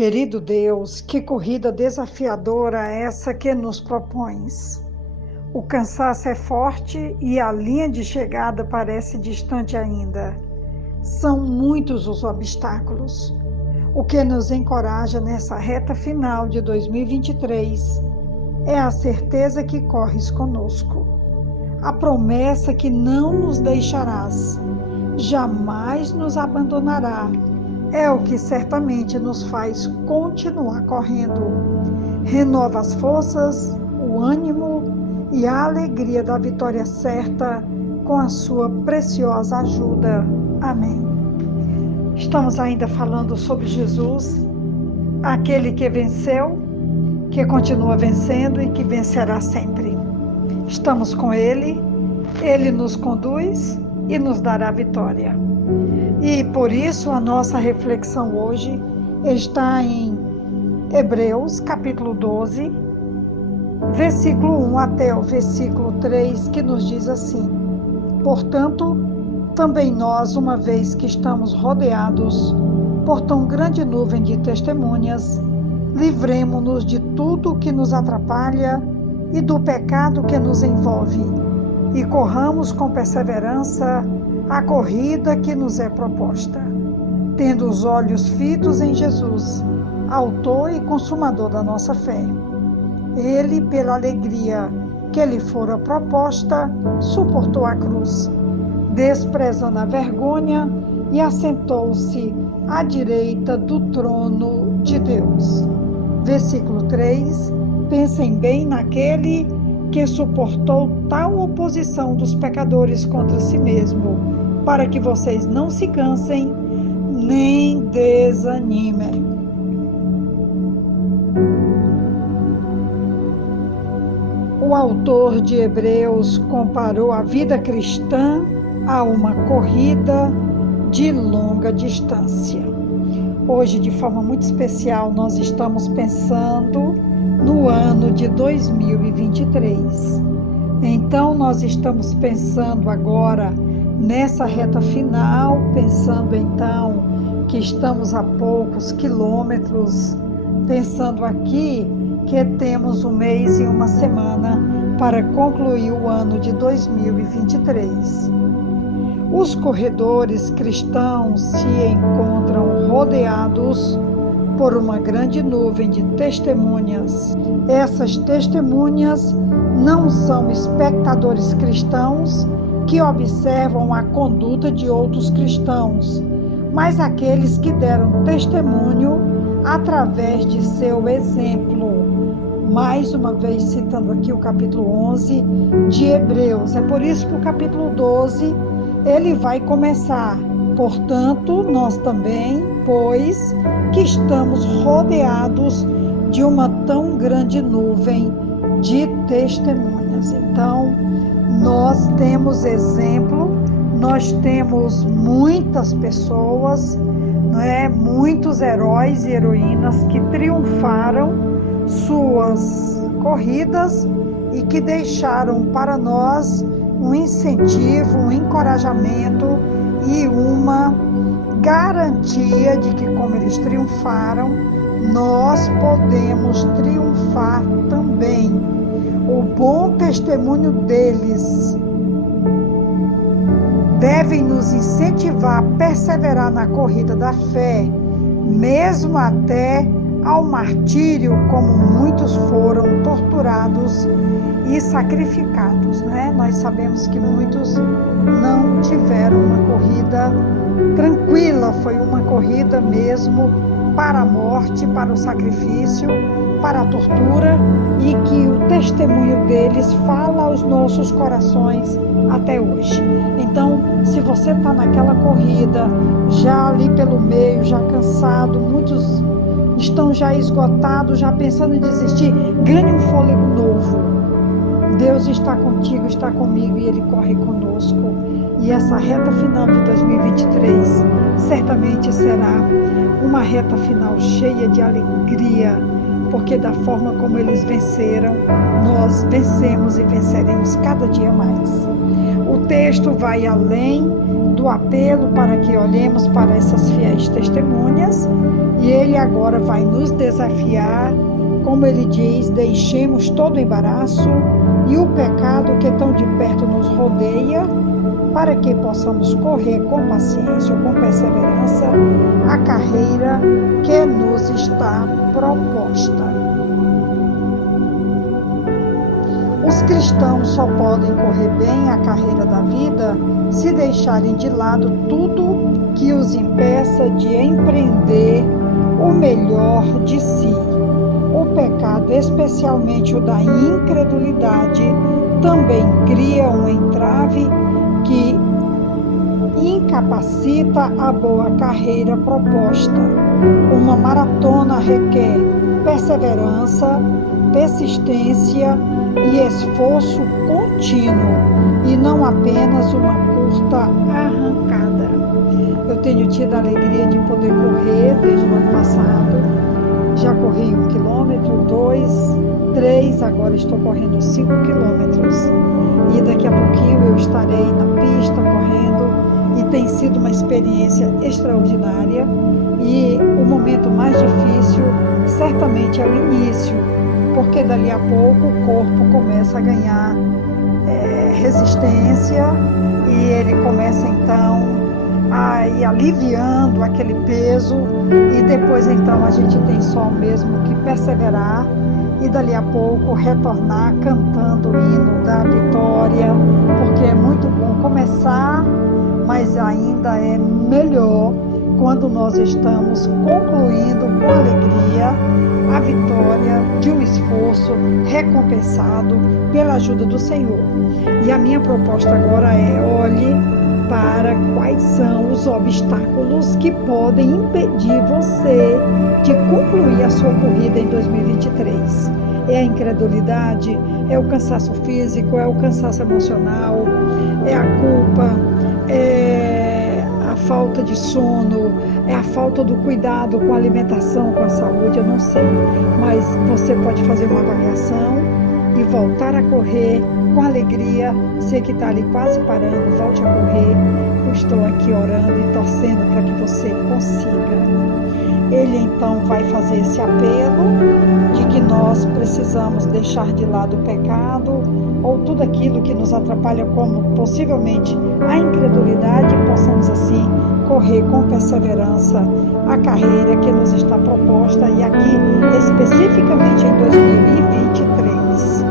Querido Deus, que corrida desafiadora essa que nos propões. O cansaço é forte e a linha de chegada parece distante ainda. São muitos os obstáculos. O que nos encoraja nessa reta final de 2023 é a certeza que corres conosco. A promessa que não nos deixarás, jamais nos abandonará, é o que certamente nos faz continuar correndo. Renova as forças, o ânimo e a alegria da vitória certa com a sua preciosa ajuda. Amém. Estamos ainda falando sobre Jesus, aquele que venceu, que continua vencendo e que vencerá sempre. Estamos com Ele, Ele nos conduz e nos dará vitória. E por isso a nossa reflexão hoje está em Hebreus, capítulo 12, versículo 1 até o versículo 3, que nos diz assim: Portanto, também nós, uma vez que estamos rodeados por tão grande nuvem de testemunhas, livremo-nos de tudo que nos atrapalha e do pecado que nos envolve, e corramos com perseverança a corrida que nos é proposta, tendo os olhos fitos em Jesus, autor e consumador da nossa fé. Ele, pela alegria que lhe fora proposta, suportou a cruz, desprezando a vergonha, e assentou-se à direita do trono de Deus. Versículo 3, pensem bem naquele que suportou tal oposição dos pecadores contra si mesmo, para que vocês não se cansem nem desanimem. O autor de Hebreus comparou a vida cristã a uma corrida de longa distância. Hoje, de forma muito especial, nós estamos pensando no ano de 2023. Então, nós estamos pensando agora nessa reta final, pensando então que estamos a poucos quilômetros, pensando aqui que temos um mês e uma semana para concluir o ano de 2023. Os corredores cristãos se encontram rodeados por uma grande nuvem de testemunhas. Essas testemunhas não são espectadores cristãos que observam a conduta de outros cristãos, mas aqueles que deram testemunho através de seu exemplo. Mais uma vez citando aqui o capítulo 11 de Hebreus. É por isso que o capítulo 12, ele vai começar. Portanto, nós também, pois que estamos rodeados de uma tão grande nuvem de testemunhas. Então, nós temos exemplo, nós temos muitas pessoas, muitos heróis e heroínas que triunfaram suas corridas e que deixaram para nós um incentivo, um encorajamento e uma garantia de que, como eles triunfaram, nós podemos triunfar também. O bom testemunho deles deve nos incentivar a perseverar na corrida da fé, mesmo até ao martírio, como muitos foram torturados e sacrificados, Nós sabemos que muitos não tiveram uma corrida tranquila, foi uma corrida mesmo para a morte, para o sacrifício, para a tortura, e que o testemunho deles fala aos nossos corações até hoje. Então, se você está naquela corrida, já ali pelo meio, já cansado, muitos estão já esgotados, já pensando em desistir, ganhe um fôlego novo. Deus está contigo, está comigo, e Ele corre conosco. E essa reta final de 2023 certamente será uma reta final cheia de alegria, porque da forma como eles venceram, nós vencemos e venceremos cada dia mais. O texto vai além do apelo para que olhemos para essas fiéis testemunhas, e ele agora agora vai nos desafiar, como ele diz, deixemos todo o embaraço e o pecado que tão de perto nos rodeia, para que possamos correr com paciência ou com perseverança a carreira que nos está proposta. Os cristãos só podem correr bem a carreira da vida se deixarem de lado tudo que os impeça de empreender o melhor de si. O pecado, especialmente o da incredulidade, também cria um entrave que incapacita a boa carreira proposta. Uma maratona requer perseverança, persistência e esforço contínuo, e não apenas uma curta arrancada. Eu tenho tido a alegria de poder correr desde o ano passado. Já corri 1 quilômetro, 2, 3, agora estou correndo 5 quilômetros. E daqui a pouquinho eu estarei na pista correndo, e tem sido uma experiência extraordinária. E o momento mais difícil certamente é o início, porque dali a pouco o corpo começa a ganhar resistência, e ele começa então a ir aliviando aquele peso, e depois então a gente tem só mesmo que perseverar e dali a pouco retornar cantando o hino da vitória, porque é muito bom começar, mas ainda é melhor quando nós estamos concluindo com alegria a vitória de um esforço recompensado pela ajuda do Senhor. E a minha proposta agora é: olhe para quais são os obstáculos que podem impedir você de concluir a sua corrida em 2023. É a incredulidade, é o cansaço físico, é o cansaço emocional, é a culpa, é a falta de sono, é a falta do cuidado com a alimentação, com a saúde, eu não sei. Mas você pode fazer uma avaliação e voltar a correr com alegria. Você que está ali quase parando, volte a correr. Eu estou aqui orando e torcendo para que você consiga. Ele então vai fazer esse apelo de que nós precisamos deixar de lado o pecado ou tudo aquilo que nos atrapalha, como possivelmente a incredulidade, e possamos assim correr com perseverança a carreira que nos está proposta, e aqui especificamente em 2023.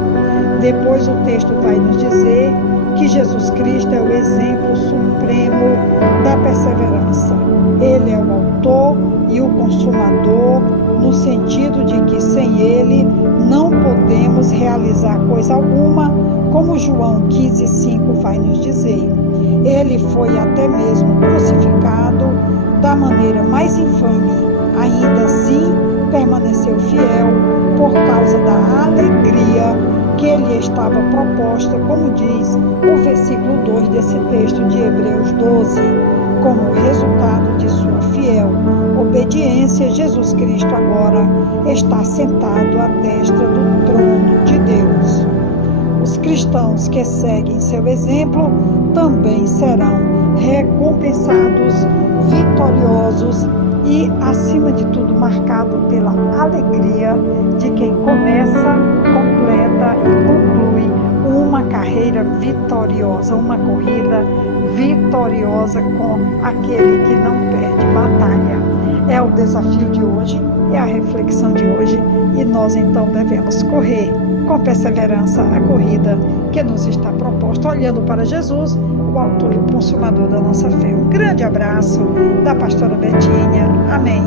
Depois o texto vai nos dizer que Jesus Cristo é o exemplo supremo da perseverança. Ele é o autor e o consumador, no sentido de que sem ele não podemos realizar coisa alguma, como João 15,5 vai nos dizer. Ele foi até mesmo crucificado da maneira mais infame, ainda assim permaneceu fiel por causa da alegria que lhe estava proposta, como diz o versículo 2 desse texto de Hebreus 12. Como resultado de sua fiel obediência, Jesus Cristo agora está sentado à destra do trono de Deus. Os cristãos que seguem seu exemplo também serão recompensados, vitoriosos e, acima de tudo, marcado pela alegria de quem começa, completa e conclui uma carreira vitoriosa, uma corrida vitoriosa com aquele que não perde batalha. É o desafio de hoje, é a reflexão de hoje, e nós então devemos correr com perseverança a corrida que nos está proposta, olhando para Jesus, o autor e o consumador da nossa fé. Um grande abraço da pastora Betinha. Amém.